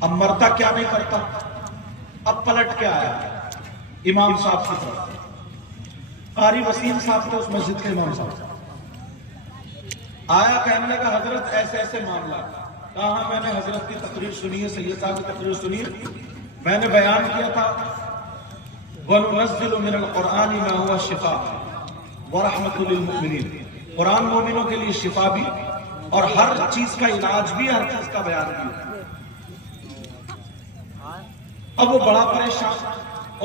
اب مرتا کیا نہیں کرتا، اب پلٹ کے آیا امام صاحب کی طرف، قاری وسیم صاحب تھے اس مسجد کے امام صاحب، آیا کہنے لگا حضرت ایسے ایسے معاملہ، کہا ہاں میں نے حضرت کی تقریر سنی ہے، سید صاحب کی تقریر سنی ہے، میں نے بیان کیا تھا وَنُنَزِّلُ مِنَ الْقُرْآنِ مَا هُوَ شِفَاءٌ وَرَحْمَةٌ لِلْمُؤْمِنِينَ، قرآن مومنوں کے لیے شفا بھی اور ہر چیز کا علاج بھی، ہر چیز کا بیان بھی۔ اب وہ بڑا پریشان،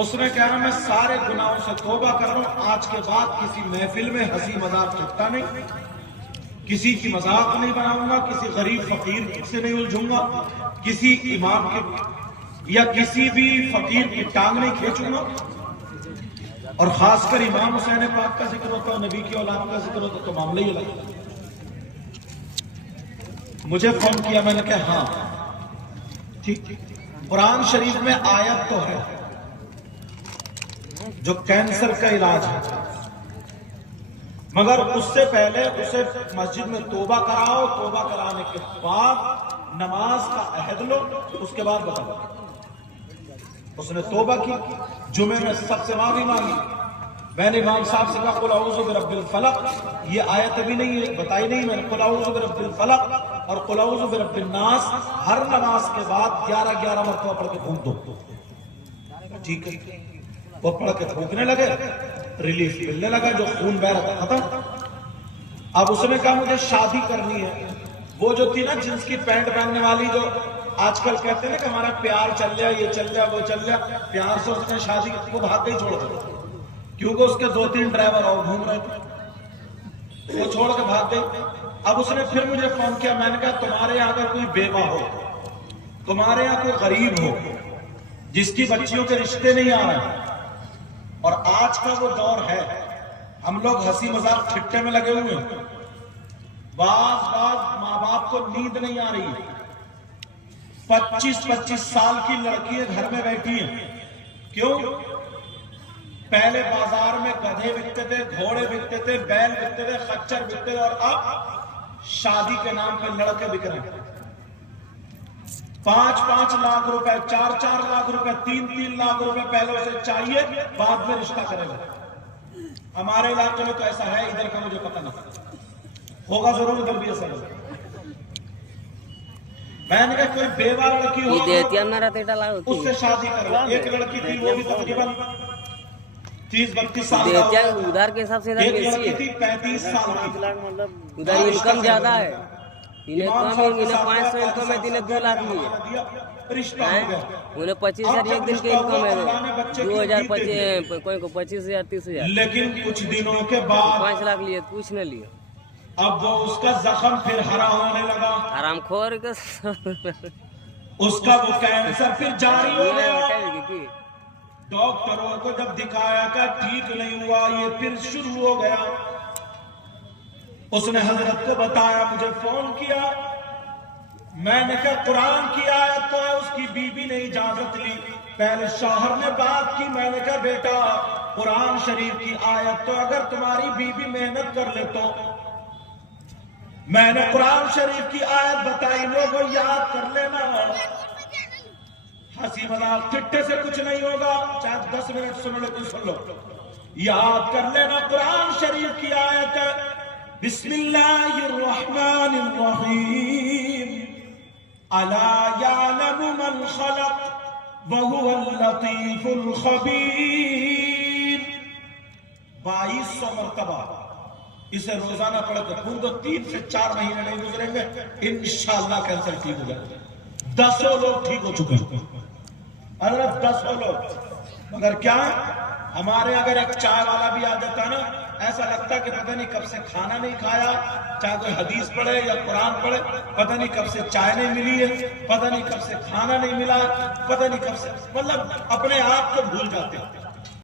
اس نے کہا میں سارے گناہوں سے توبہ کر رہا ہوں، آج کے بعد کسی محفل میں ہنسی مذاق ٹھٹا نہیں، کسی کی مذاق نہیں بناؤں گا، کسی غریب فقیر سے نہیں الجھوں گا، کسی امام کے یا کسی بھی فقیر کی ٹانگ نہیں کھینچوں گا، اور خاص کر امام حسین پاک کا ذکر ہوتا ہے، نبی کی اولاد کا ذکر ہوتا ہے تو معاملہ ہی الگ ہے۔ مجھے فون کیا، میں نے کہا ہاں ٹھیک، قرآن شریف میں آیت تو ہے جو کینسر کا علاج ہے، مگر اس سے پہلے اسے مسجد میں توبہ کراؤ، توبہ کرانے کے بعد نماز کا عہد لو، اس کے بعد بتاؤ۔ اس نے توبہ کی، جمعے میں سب سے معافی مانگی، میں نے امام صاحب سے کہا قل اعوذ برب الفلق، یہ آیت ابھی نہیں ہے بتائی نہیں میں نے، قل اعوذ برب الفلق اور قل اعوذ برب الناس ہر نماز کے بعد 11 مرتبہ پڑھ کے پھونک دو، ٹھیک ہے؟ وہ پڑھ کے پھونکنے لگے، ریلیف ملنے لگا، جو خون بہ رہا تھا ختم۔ اب اس نے کہا مجھے شادی کرنی ہے، وہ جو تھی نا جنس کی پینٹ پہننے والی، جو آج کل کہتے ہیں نا کہ ہمارا پیار چل جائے، یہ چل جائے وہ چل جائے، پیار سے اس نے شادی کو بھاگ کے ہی چھوڑ دیا، کیونکہ اس کے 2-3 ڈرائیور اور گھوم رہے تھے، وہ چھوڑ کے بھاگ گئی۔ اب اس نے پھر مجھے فون کیا، میں نے کہا تمہارے یہاں اگر کوئی بیوہ ہو، تمہارے یہاں کوئی غریب ہو جس کی بچیوں کے رشتے نہیں آ رہے، اور آج کا وہ دور ہے ہم لوگ ہنسی مذاق ٹھٹے میں لگے ہوئے ہیں، بعض ماں باپ کو نیند نہیں آ رہی ہے، 25 سال کی لڑکیاں گھر میں بیٹھی ہیں، کیوں؟ پہلے بازار میں گدھے بکتے تھے، گھوڑے بکتے تھے، بیل بکتے تھے، خچر بکتے تھے، اور اب شادی کے نام پہ لڑکے بک رہے ہیں، 5-5 لاکھ روپے، 4-4 لاکھ روپے، 3-3 لاکھ روپے پہلے اسے چاہیے، بعد میں رشتہ کرے گا۔ ہمارے علاقے میں تو ایسا ہے، ادھر کا مجھے پتہ نہیں، ہوگا ضرور ادھر بھی ایسا ہوگا۔ میں نے کہا کوئی بیوہ لڑکی ہو اس سے شادی کرو، ایک لڑکی تھی وہ بھی تقریباً 30-32 سال کی، ادھر کے حساب سے ایک لڑکی تھی 35 سال کی، ادھر انکم زیادہ ہے، انہیں کم ہے، انہیں 500 انکم ہے، انہیں 2 لاکھ لیے رشتہ ہو گیا، انہیں 25,000 ایک دن کے انکم ہے، 2,000 کوئی کو 25,000 30,000، لیکن کچھ دنوں کے بعد 5 لاکھ لیے، کچھ نہ لیے، اب وہ اس کا زخم پھر ہرا ہونے لگا، حرام خور کا اس کا وہ کینسر پھر جاری ہو گیا، ڈاکٹروں کو جب دکھایا کہ ٹھیک نہیں ہوا، یہ پھر شروع ہو گیا۔ اس نے حضرت کو بتایا، مجھے فون کیا، میں نے کہا قرآن کی آیت تو ہے، اس کی بیوی نے اجازت لی، پہلے شوہر نے بات کی، میں نے کہا بیٹا قرآن شریف کی آیت تو اگر تمہاری بیوی محنت کر لے تو، میں نے قرآن شریف کی آیت بتائی، لوگوں یاد کر لینا، ہنسی مذاق ٹھٹے سے کچھ نہیں ہوگا، چاہے 10 منٹ سن لو تو سن لو، یاد کر لینا قرآن شریف کی آیت ہے، بسم اللہ الرحمن الرحیم، الا یعلم من خلق وهو اللطیف الخبیر، 2200 مرتبہ اسے روزانہ پڑھ کے پھر دو، 3 سے 4 مہینے نہیں گزریں گے انشاءاللہ کینسر ٹھیک ہو جائے گا۔ 10 لوگ ٹھیک ہو چکے ہیں حضرت، 10 لوگ، مگر کیا ہمارے اگر ایک چائے والا بھی آ جاتا نا، ایسا لگتا کہ پتہ نہیں کب سے کھانا نہیں کھایا، چاہے کوئی حدیث پڑھے یا قرآن پڑھے، پتہ نہیں کب سے چائے نہیں ملی ہے، پتہ نہیں کب سے کھانا نہیں ملا ہے، پتہ نہیں کب سے، مطلب اپنے آپ کو بھول جاتے ہیں۔